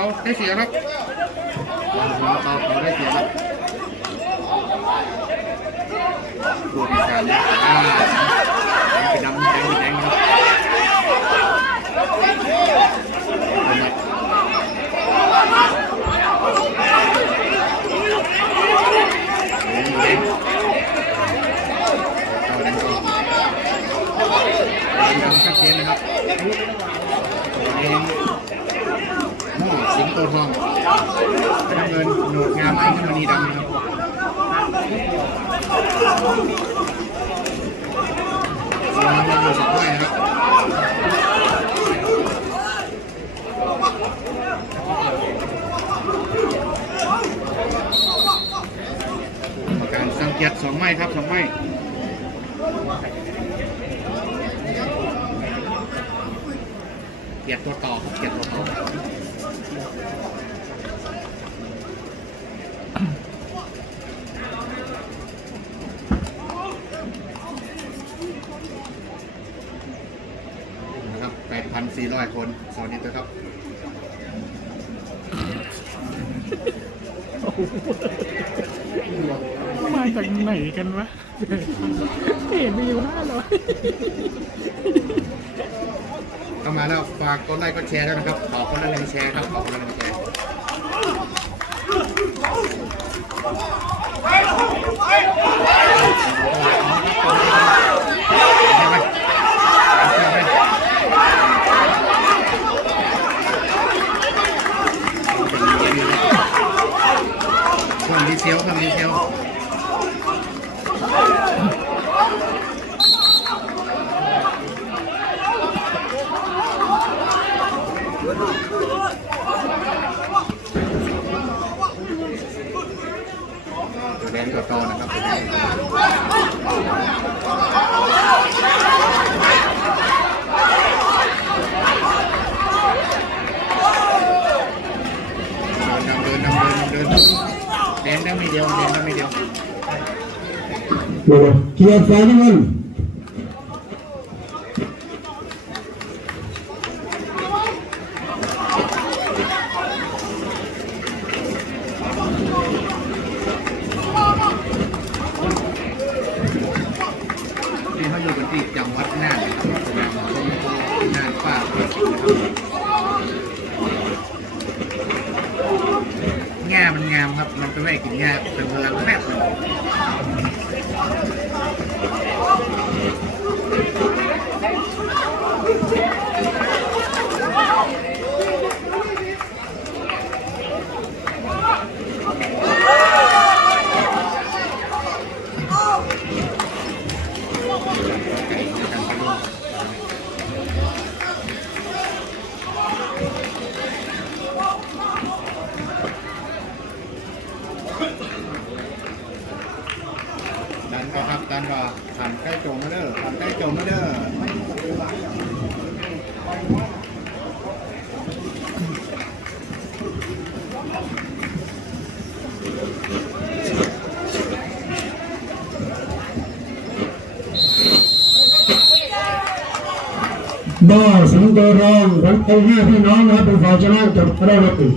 าได้เสียครับตองหัวตองหัวได้เสียครับตัวที่สามนะอ่าไปดำแดงแดงครับแดงเดินชัดเจนนะครับแดงหม้ อสิงโตทองน้ำเงินหนวดงามไอ้ขึ้นมานีดำนะครับสีน้ำเงินอยู่สองถ้วยนะครับกรรมการสังเกตสองไม้ครับสองไม้เกียรติตัวต่อครับเกียรติตัวต่อ นะครับ8,400 คนสวัสดีครับ มาจากไหนกันวะเห็นมีอยู่ห้าร้อยเข้ามาแล้วฝากกดไลค์กดแชร์ด้วยนะครับ ขอคนละหนึ่งแชร์ครับ ขอคนละหนึ่งแชร์เอาไหมเอาไหมเครื่องดีเซลเครื่องดีเซล ตัว แดงตัวโตนะครับเดินนำเดินนำเดินนำเดินแดงได้ไม่เดียวแดงได้ไม่เดียวเกียร์ฟ้าน้ำเงิน นี่เขาอยู่กันที่จังหวัดน่านนะครับนางชมน่านป้าแง่มันงามครับ มันเป็นแม่กินแง่เป็นพลังแม่ ดันก็ครับดันก็หันใกล้โจมมาเด้อหันใกล้โจมมาเด้อบ่อสิงโตรองขององค์แม่พี่น้องนะครับเป็นฝ่ายชนะจบพระรติ